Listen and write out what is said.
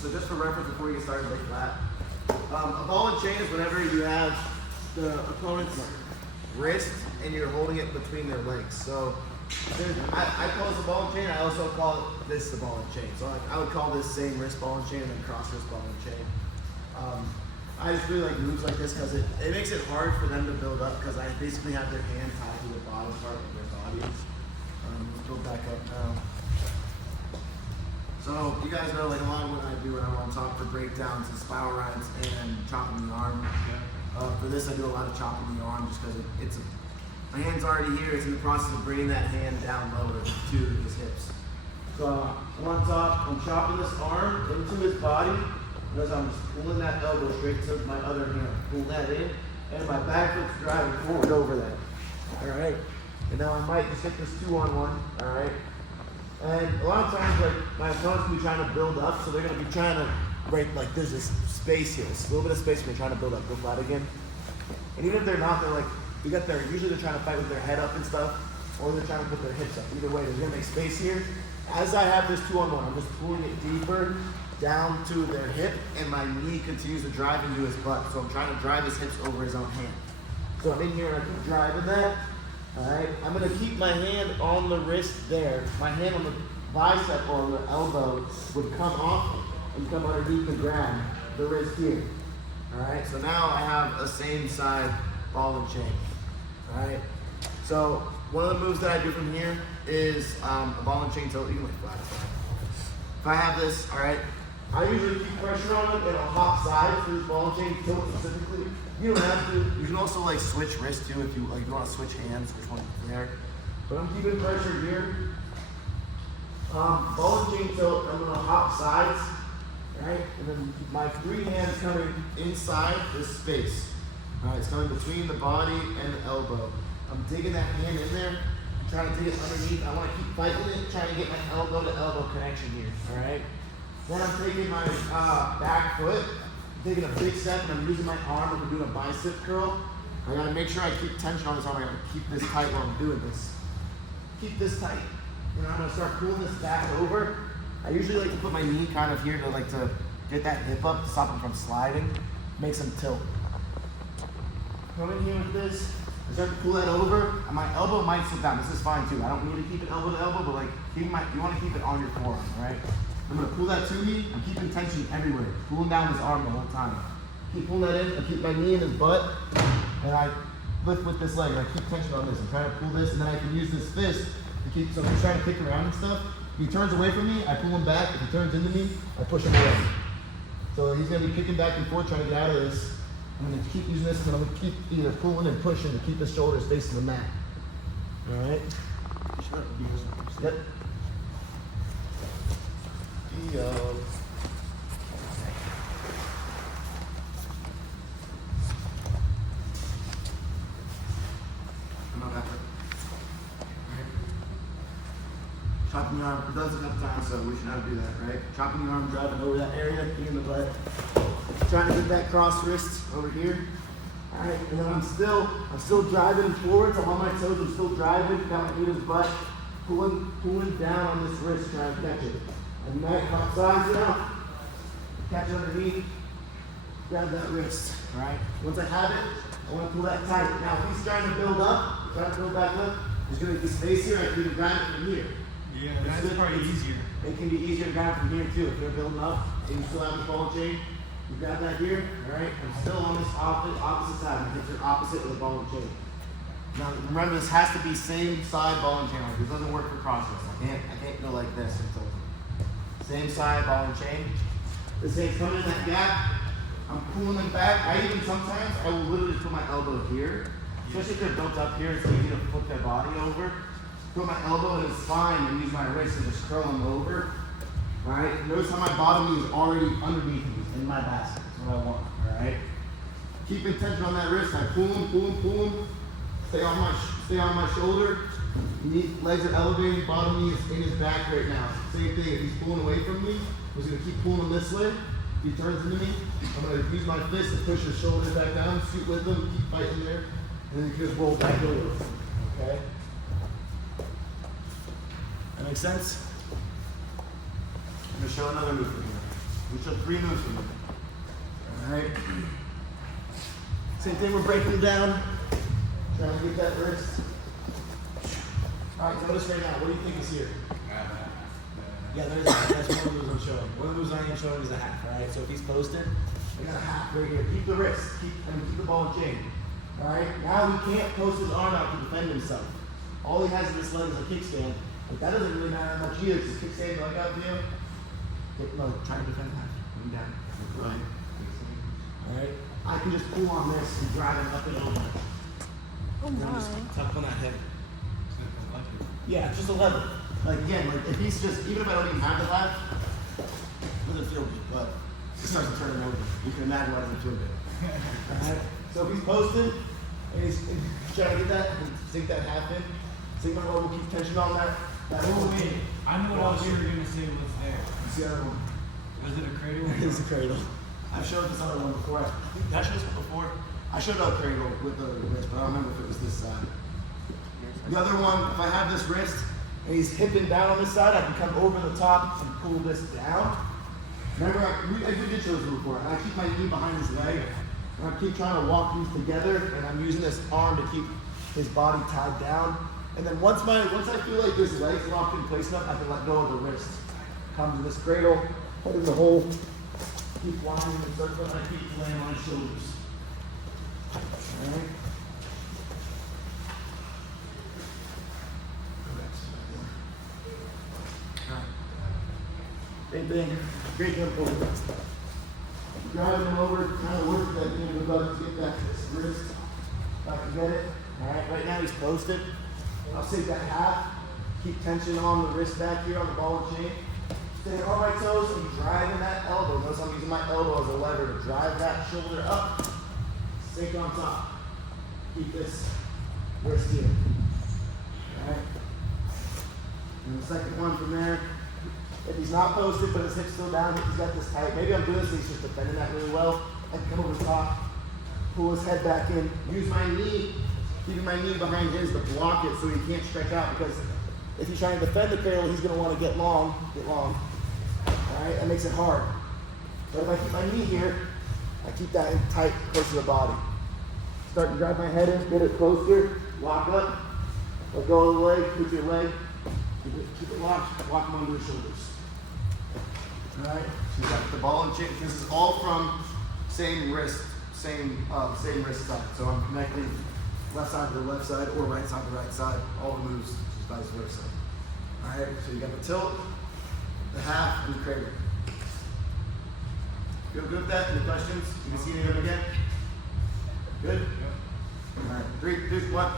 So just for reference before you get started, lay flat. A ball and chain is whenever you have the opponent's wrist and you're holding it between their legs. So I call this a ball and chain. I also call this the ball and chain. So I would call this same wrist ball and chain and then cross wrist ball and chain. I just really like moves like this because it makes it hard for them to build up because I basically have their hand tied to the bottom part of their body. Let's go back up now. So you guys know like a lot of what I do when I want to talk for breakdowns and spiral rides and chopping the arm. For this I do a lot of chopping the arm just because my hand's already here. It's in the process of bringing that hand down lower to his hips. So on top, I'm chopping this arm into his body. As I'm just pulling that elbow straight to my other hand. Pull that in, and my back foot's driving forward over that. Alright? And now I might just hit this 2-on-1. Alright? And a lot of times, like, my opponent's gonna be trying to build up, so they're gonna be trying to break, like, there's this space here, this little bit of space when they're trying to build up. Go flat again. And even if they're not, they're like, usually they're trying to fight with their head up and stuff, or they're trying to put their hips up. Either way, there's gonna make space here. As I have this 2-on-1, I'm just pulling it deeper down to their hip, and my knee continues to drive into his butt. So I'm trying to drive his hips over his own hand. So I'm in here and I keep driving that. Alright, I'm gonna keep my hand on the wrist there. My hand on the bicep or on the elbow would come off and come underneath and grab the wrist here. Alright, so now I have a same side ball and chain. Alright, so one of the moves that I do from here is a ball and chain tilt. You can like flat. If I have this, alright, I usually keep pressure on it and I'll hop sides for this ball and chain tilt specifically. You don't have to. You can also like switch wrists too if you like. You want to switch hands, which one there. But I'm keeping pressure here. Ball and chain tilt. I'm gonna hop sides, right? And then my 3 hands coming inside this space. All right, it's coming between the body and the elbow. I'm digging that hand in there. I'm trying to dig it underneath. I want to keep fighting it, trying to get my elbow to elbow connection here. All right. Then I'm taking my back foot, taking a big step, and I'm using my arm and I'm doing a bicep curl. I gotta make sure I keep tension on this arm. I gotta keep this tight while I'm doing this. Keep this tight. And I'm gonna start pulling this back over. I usually like to put my knee kind of here to get that hip up to stop him from sliding. Makes him tilt. Come in here with this. I start to pull that over, and my elbow might sit down. This is fine too. I don't need to keep it elbow to elbow, but like you want to keep it on your forearm, right? I'm gonna pull that to me. I'm keeping tension everywhere. Pulling down his arm the whole time. Keep pulling that in. I keep my knee in his butt, and I lift with this leg. And I keep tension on this. I'm trying to pull this, and then I can use this fist to keep. So if he's trying to kick around and stuff, if he turns away from me, I pull him back. If he turns into me, I push him away. So he's gonna be kicking back and forth, trying to get out of this. I'm gonna keep using this, and I'm gonna keep either pulling and pushing to keep his shoulders facing the mat. All right. Yep. Chopping the arm, it does it a couple times, so we should not do that, right? Chopping the arm, driving over that area, kicking the butt. Trying to get that cross wrist over here. Alright, and then I'm still driving forward, so I'm on my toes, I'm still driving, got my knee in his butt, pulling down on this wrist, trying to catch it. And then hop sides now, catch it underneath, grab that wrist. Alright, once I have it, I want to pull that tight. Now if he's trying to build up, trying to build back up, there's going to be space here, I can even grab it from here. Yeah, that's probably easier. It can be easier to grab from here too. If they're building up and you still have the ball and chain, you grab that here, alright? I'm still on this opposite side. My hips are opposite of the ball and chain. Now remember, this has to be same side ball and chain. Like, this doesn't work for crossfit. I can't go like this until same side ball and chain. This ain't coming in that gap. I'm pulling them back. Sometimes I will literally put my elbow here. Especially if they're built up here, it's easy to flip their body over. Put my elbow in his spine and use my wrist and just curl him over. Alright? Notice how my bottom knee is already underneath me in my basket. That's what I want. Alright? Keeping tension on that wrist. I pull him. Stay on my shoulder. Legs are elevating, bottom knee is in his back right now. Same thing, if he's pulling away from me, I'm just gonna keep pulling him this way. If he turns into me, I'm gonna use my fist to push his shoulders back down, shoot with him, keep fighting there, and then you just roll back over. Okay? That makes sense? I'm gonna show another move from here. We took 3 moves from them. Alright. Same thing, we're breaking it down. Trying to get that wrist. Alright, notice right now, what do you think is here? Yeah, there's a half. That's one of the moves I'm showing. One of the moves I am showing is a half, alright? So if he's posted, I got a half right here. Keep the wrist. Keep the ball in chain. Alright? Now he can't post his arm out to defend himself. All he has in this leg is a kickstand. But that doesn't really matter much either, because kickstand like out to him. No, try to defend half. Bring down. Right. Alright? I can just pull on this and drive it up and over. Oh my. Tuck on that hip. Yeah, it's just a lever. Like again, like if he's just, even if I don't even have the left, it doesn't feel good, but it starts to turn over. You can imagine why it doesn't feel good. Alright? So if he's posted and he's trying to get that, sink that half in, sink my level, keep tension on that. Oh wait, I know what else you were gonna say was there. You see that one? Was it a cradle? It is a cradle. I've showed this other one before. Did I show this one before? I showed a cradle with the wrist, but I don't remember if it was this side. The other one, if I have this wrist and he's hipping down on this side, I can come over the top and pull this down. Remember, I did show this before. And I keep my knee behind his leg, and I keep trying to walk these together, and I'm using this arm to keep his body tied down. And then once I feel like his leg's locked in place enough, I can let go of the wrist. Come to this cradle, put in the hole, keep winding and circling, and I keep laying on his shoulders. Alright? Same thing, great jump over. Driving him over, trying to work that end of the butt to get that wrist. If I can get it. Alright, right now he's posted. I'll sink that half. Keep tension on the wrist back here on the ball and chain. Stay on my toes and driving that elbow. Notice I'm using my elbow as a lever to drive that shoulder up. Sink on top. Keep this wrist here. Alright. And the second one from there. If he's not posted but his hip's still down, if he's got this tight, maybe I'm doing this and he's just defending that really well. I can come over the top, pull his head back in, use my knee, keeping my knee behind his to block it so he can't stretch out, because if he's trying to defend the cradle, he's going to want to get long. Alright, that makes it hard. But if I keep my knee here, I keep that in tight, close to the body. Start to drive my head in, get it closer, lock up, let go of the leg, keep your leg, keep it locked, walk him under his shoulders. Alright, so you got the ball and chain. This is all from same wrist, same wrist side. So I'm connecting left side to the left side or right side to the right side. All the moves, just vice versa. Alright, so you got the tilt, the half, and the cradle. Feel good with that? Any questions? You can see any of them again? Good? Yep. Alright, 3, 2, 1.